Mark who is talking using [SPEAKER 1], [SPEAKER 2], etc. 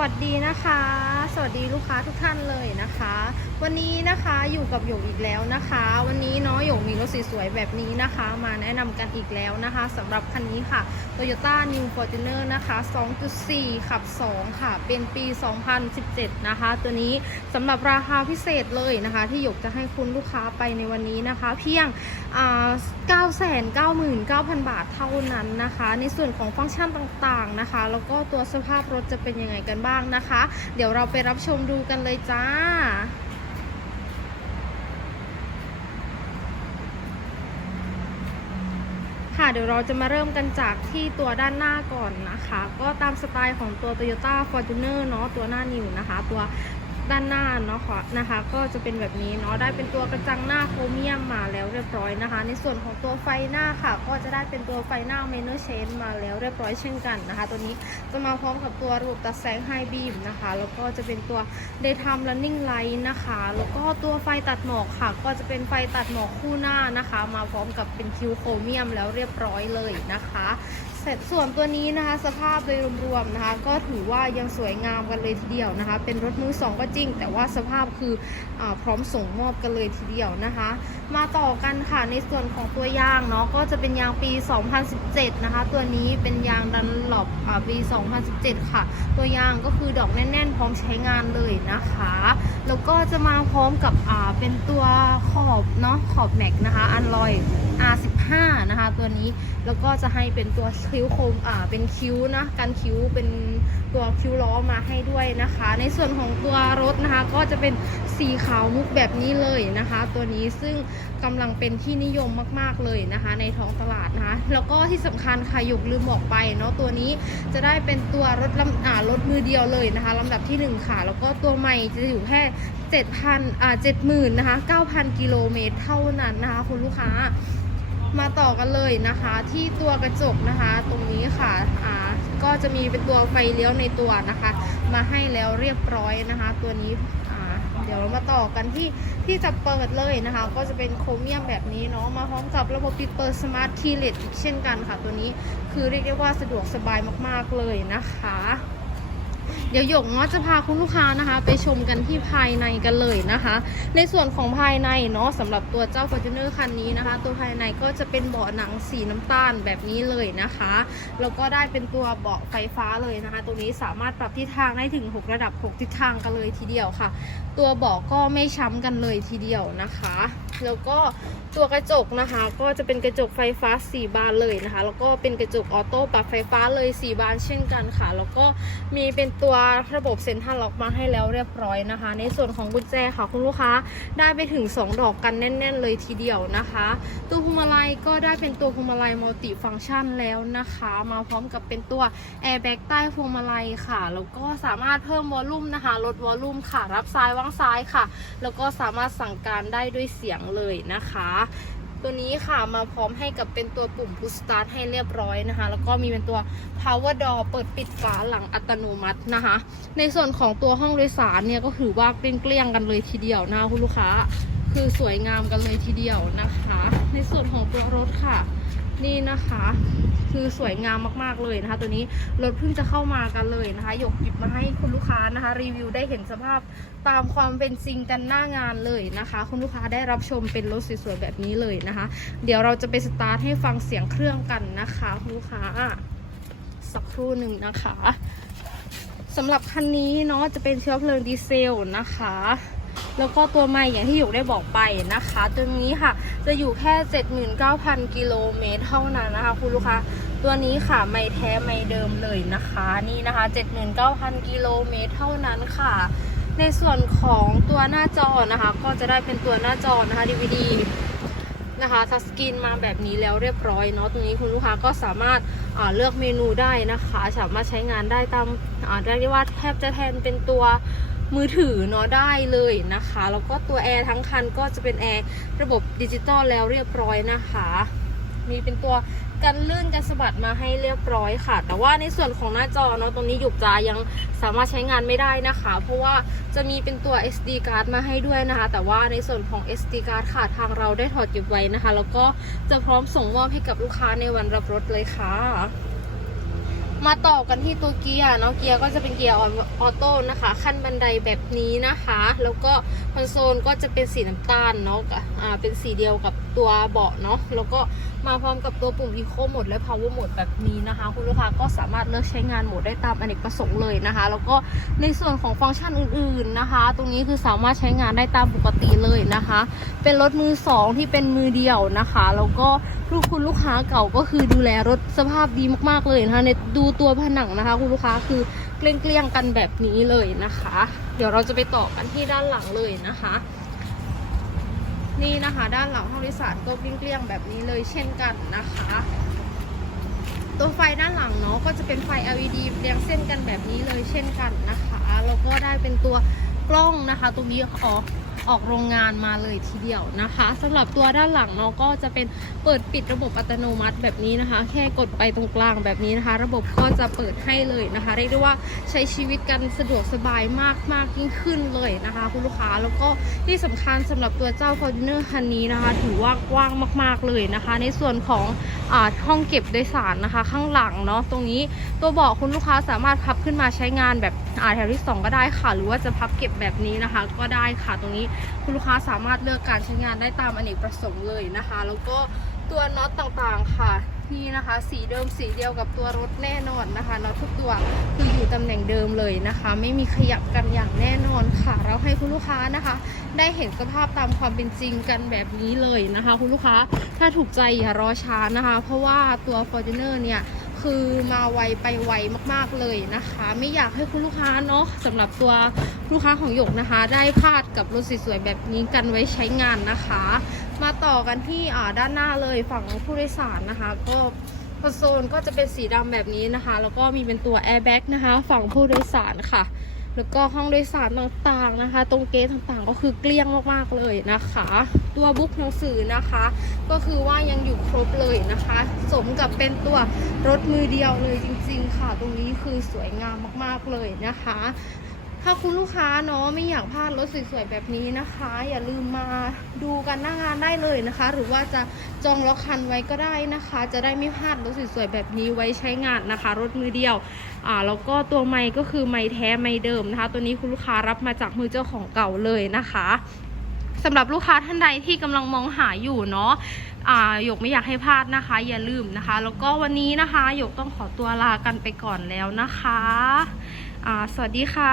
[SPEAKER 1] วัสดีนะคะ สวัสดีลูกค้าทุกท่านเลยนะคะ วันนี้นะคะอยู่กับหยกอีกแล้วนะคะ วันนี้เนาะหยกมีรถสวยๆแบบนี้นะคะ มาแนะนำกันอีกแล้วนะคะสำหรับคันนี้ค่ะ Toyota New Fortuner นะคะ 2.4 ขับ 2 ค่ะ เป็นปี 2017 นะคะ ตัวนี้สำหรับราคาพิเศษเลยนะคะ ที่หยกจะให้คุณลูกค้าไปในวันนี้นะคะ เพียง 999,000 บาทเท่านั้นนะคะ ในส่วนของฟังก์ชันต่างๆนะคะ แล้วก็ตัวสภาพรถจะเป็นยังไงกันบ้างนะคะ เดี๋ยวเราไปรับชมดูกันเลยจ้า ค่ะเดี๋ยวเราจะมาเริ่มกันจากที่ตัวด้านหน้าก่อนนะคะ ก็ตามสไตล์ของตัว Toyota Fortuner เนาะตัวหน้านิวนะคะ ตัว ด้านหน้าเนาะค่ะนะคะ ก็จะเป็นแบบนี้เนาะได้เป็นตัวกระจังหน้าโครเมียมมาแล้วเรียบร้อยนะคะ ในส่วนของตัวไฟหน้าค่ะ ก็จะได้เป็นตัวไฟหน้าเมนเนอร์เชนมาแล้วเรียบร้อยเช่นกันนะคะ ตัวนี้จะมาพร้อมกับตัวระบบตัดแสงไฮบีมนะคะ แล้วก็จะเป็นตัว Daytime Running Light นะคะ แล้วก็ตัวไฟตัดหมอกค่ะ ก็จะเป็นไฟตัดหมอกคู่หน้านะคะ มาพร้อมกับเป็นคิวโครเมียมแล้วเรียบร้อยเลยนะคะ เสร็จส่วนตัวนี้นะคะสภาพโดยรวมๆนะคะ ก็ถือว่ายังสวยงามกันเลยทีเดียวนะคะ เป็นรถมือสองก็จริง แต่ว่าสภาพคืออพร้อมส่งมอบกันเลยทีเดียวนะคะ มาต่อกันค่ะในส่วนของตัวยางเนาะก็จะเป็นยางปี 2017 นะคะ ตัวนี้เป็นยางดันหลบอ่าปี 2017 ค่ะ ตัวยางก็คือดอกแน่นๆ พร้อมใช้งานเลยนะคะ แล้วก็จะมาพร้อมกับเป็นตัว ขอบเนาะขอบแม็กนะคะอันลอย R15 นะคะตัวนี้แล้วก็จะให้เป็นตัวคิ้วโคมอ่าเป็นคิ้วนะกันคิ้วเป็นตัวคิ้วล้อมาให้ด้วยนะคะ ในส่วนของตัวรถนะคะ ก็จะเป็นสีขาวมุกแบบนี้เลยนะคะ ตัวนี้ซึ่งกำลังเป็นที่นิยมมากๆเลยนะคะ ในท้องตลาดนะคะแล้วก็ที่สำคัญค่ะหยกลืมบอกไปเนาะตัวนี้จะได้เป็นตัวรถลำอ่ารถมือเดียวเลยนะคะลำดับที่หนึ่งค่ะ แล้วก็ตัวใหม่จะอยู่แค่ 7,000อ่า70,000นะคะ9,000 กิโลเมตรเท่านั้นนะคะ คุณลูกค้ามาต่อกันเลยนะคะ ที่ตัวกระจกนะคะ ตรงนี้ค่ะอ่าก็จะมีเป็นตัวไฟเลี้ยวในตัวนะคะ มาให้แล้วเรียบร้อยนะคะ ตัวนี้อ่าเดี๋ยวเรามาต่อกันที่ที่จะเปิดเลยนะคะ ก็จะเป็นโครเมียมแบบนี้เนาะมาพร้อมกับระบบปิดเปิดสมาร์ทคีเลสอีกเช่นกันค่ะ ตัวนี้คือเรียกได้ว่าสะดวกสบายมากๆเลยนะคะ เดี๋ยวหยกเนาะจะพาคุณลูกค้านะคะ ไปชมกันที่ภายในกันเลยนะคะ ในส่วนของภายในเนาะสำหรับตัวเจ้า Fortuner คันนี้นะคะ ตัวภายในก็จะเป็นเบาะหนังสีน้ำตาลแบบนี้เลยนะคะแล้วก็ได้เป็นตัวเบาะไฟฟ้าเลยนะคะ ตรงนี้สามารถปรับทิศทางได้ถึง 6 ระดับ 6 ทิศทางกันเลยทีเดียวค่ะ ตัวเบาะก็ไม่ช้ำกันเลยทีเดียวนะคะ แล้วก็ตัวกระจกนะคะ ก็จะเป็นกระจกไฟฟ้า 4 บานเลยนะคะ แล้วก็เป็นกระจกออโต้ปรับไฟฟ้าเลย 4 บานเช่นกันค่ะ แล้วก็มีเป็นตัวระบบเซ็นทรัลล็อกมาให้แล้วเรียบร้อยนะคะ ในส่วนของกุญแจค่ะคุณลูกค้าได้ไปถึง 2 ดอกกันแน่น ๆ เลยทีเดียวนะคะ ตัวพวงมาลัยก็ได้เป็นตัวพวงมาลัยมัลติฟังก์ชันแล้วนะคะ มาพร้อมกับเป็นตัวแอร์แบ็กใต้พวงมาลัยค่ะแล้วก็สามารถเพิ่มวอลลุ่มนะคะลดวอลลุ่มค่ะ รับซ้ายวางซ้ายค่ะ แล้วก็สามารถสั่งการได้ด้วยเสียงเลยนะคะ ตัวนี้ค่ะมาพร้อมให้กับเป็นตัวปุ่ม push start ให้เรียบร้อยนะคะ แล้วก็มีเป็นตัว power door เปิดปิดฝาหลังอัตโนมัตินะคะ ในส่วนของตัวห้องโดยสารเนี่ยก็ถือว่าเกลี้ยงๆกันเลยทีเดียวนะคุณลูกค้า คือสวยงามกันเลยทีเดียวนะคะ ในส่วนของตัวรถค่ะ นี่นะคะ คือสวยงามมากๆเลยนะคะ ตัวนี้รถเพิ่งจะเข้ามากันเลยนะคะหยกหยิบมาให้คุณลูกค้านะคะ รีวิวได้เห็นสภาพตามความเป็นจริงกันหน้างานเลยนะคะ คุณลูกค้าได้รับชมเป็นรถสวยๆแบบนี้เลยนะคะ เดี๋ยวเราจะไปสตาร์ทให้ฟังเสียงเครื่องกันนะคะคุณลูกค้าสักครู่หนึ่งนะคะสำหรับคันนี้เนาะจะเป็นเชื้อเพลิงดีเซลนะคะ แล้วก็ตัวใหม่อย่างที่อยู่ได้บอกไปนะคะ ตัวนี้ค่ะจะอยู่แค่ 79,000 กิโลเมตรเท่านั้นนะคะ คุณลูกค้าตัวนี้ค่ะไม่แท้ไม่เดิมเลยนะคะนี่นะคะ 79,000 กิโลเมตรเท่านั้นค่ะ ในส่วนของตัวหน้าจอนะคะ ก็จะได้เป็นตัวหน้าจอนะคะ DVD นะคะทัชสกรีนมาแบบนี้แล้วเรียบร้อยเนาะตรงนี้คุณลูกค้าก็สามารถเลือกเมนูได้นะคะ สามารถใช้งานได้ตามเรียกได้ว่าแทบจะแทนเป็นตัว มือถือเนาะได้เลยนะคะ แล้วก็ตัวแอร์ทั้งคันก็จะเป็นแอร์ระบบดิจิตอลแล้วเรียบร้อยนะคะ มีเป็นตัวกันลื่นกันสะบัดมาให้เรียบร้อยค่ะ แต่ว่าในส่วนของหน้าจอเนาะตรงนี้หยุกจายังสามารถใช้งานไม่ได้นะคะ เพราะว่าจะมีเป็นตัว SD card มาให้ด้วยนะคะ แต่ว่าในส่วนของ SD card ค่ะทางเราได้ถอดเก็บไว้นะคะ แล้วก็จะพร้อมส่งมอบให้กับลูกค้าในวันรับรถเลยค่ะ มาต่อกันที่ตัวเกียร์เนาะเกียร์ก็จะเป็นเกียร์ออโต้นะคะ ขั้นบันไดแบบนี้นะคะ แล้วก็คอนโซลก็จะเป็นสีน้ำตาลเนาะกับอ่าเป็นสีเดียวกับตัวเบาะเนาะแล้วก็มาพร้อมกับตัวปุ่ม Eco Mode และ Power Mode แบบนี้นะคะ คุณลูกค้าก็สามารถเลือกใช้งานโหมดได้ตามอเนกประสงค์เลยนะคะ แล้วก็ในส่วนของฟังก์ชันอื่นๆนะคะ ตรงนี้คือสามารถใช้งานได้ตามปกติเลยนะคะ เป็นรถมือสองที่เป็นมือเดียวนะคะ แล้วก็ลูกคุณลูกค้าเก่าก็คือดูแลรถสภาพดีมากๆเลยนะคะในดูตัวผนังนะคะ คุณลูกค้าคือเกลี้ยงๆกันแบบนี้เลยนะคะเดี๋ยวเราจะไปต่อกันที่ด้านหลังเลยนะคะ นี่นะคะ ด้านหลังห้องโดยสารก็เกลี้ยงๆแบบนี้เลยเช่นกันนะคะ ตัวไฟด้านหลังเนาะก็จะเป็นไฟ LED เรียงเส้นกันแบบนี้เลยเช่นกันนะคะแล้วก็ได้เป็นตัวกล้องนะคะ ตรงนี้อ๋อ ออกโรงงานมาเลยทีเดียวนะคะสำหรับตัวด้านหลังเนาะก็จะเป็นเปิดปิดระบบอัตโนมัติแบบนี้นะคะ แค่กดไปตรงกลางแบบนี้นะคะ ระบบก็จะเปิดให้เลยนะคะ เรียกได้ว่าใช้ชีวิตกันสะดวกสบายมากมากยิ่งขึ้นเลยนะคะ คุณลูกค้าแล้วก็ที่สำคัญสำหรับตัวเจ้า Fortuner คันนี้นะคะ ถือว่ากว้างมาก ๆเลยนะคะ ในส่วนของอ่าห้องเก็บโดยสารนะคะ ข้างหลังเนาะตรงนี้ตัวเบาะคุณลูกค้าสามารถพับขึ้นมาใช้งานแบบอาแถวที่ 2 ก็ได้ค่ะ หรือว่าจะพับเก็บแบบนี้นะคะ ก็ได้ค่ะตรงนี้คุณลูกค้าสามารถเลือกการใช้งานได้ตามอเนกประสงค์เลยนะคะ แล้วก็ตัวน็อตต่างๆค่ะนี่นะคะ สีเดิมสีเดียวกับตัวรถแน่นอนนะคะน็อตทุกตัวคืออยู่ตำแหน่งเดิมเลยนะคะ ไม่มีขยับกันอย่างแน่นอนค่ะ เราให้คุณลูกค้านะคะ ได้เห็นสภาพตามความเป็นจริงกันแบบนี้เลยนะคะ คุณลูกค้าถ้าถูกใจอย่ารอช้านะคะ เพราะว่าตัว Fortuner เนี่ย คือมาไวไปไวมากๆเลยนะคะ ไม่อยากให้คุณลูกค้าเนาะสำหรับตัวลูกค้าของหยกนะคะ ได้พลาดกับรถสวยๆแบบนี้กันไว้ใช้งานนะคะ มาต่อกันที่ด้านหน้าเลยฝั่งผู้โดยสารนะคะ ก็คอนโซลก็จะเป็นสีดำแบบนี้นะคะ แล้วก็มีเป็นตัวแอร์แบ็กนะคะ ฝั่งผู้โดยสารค่ะ แล้วก็ห้องโดยสารต่างๆนะคะ ตรงเกตต่างๆก็คือเกลี้ยงมากๆเลยนะคะ ตัวบุ๊กหนังสือนะคะ ก็คือว่ายังอยู่ครบเลยนะคะ สมกับเป็นตัวรถมือเดียวเลยจริง ๆ ค่ะ ตรงนี้คือสวยงามมากๆเลยนะคะ ถ้าคุณลูกค้าเนาะไม่อยากพลาดรถสวยๆแบบนี้นะคะ อย่าลืมมาดูกันหน้างานได้เลยนะคะ หรือว่าจะจองล็อกคันไว้ก็ได้นะคะ จะได้ไม่พลาดรถสวยๆแบบนี้ไว้ใช้งานนะคะ รถมือเดียวอ่าแล้วก็ตัวไม้ก็คือไม้แท้ไม้เดิมนะคะ ตัวนี้คุณลูกค้ารับมาจากมือเจ้าของเก่าเลยนะคะสำหรับลูกค้าท่านใดที่กำลังมองหาอยู่เนาะอ่าหยกไม่อยากให้พลาดนะคะ อย่าลืมนะคะ แล้วก็วันนี้นะคะหยกต้องขอตัวลากันไปก่อนแล้วนะคะ สวัสดีค่ะ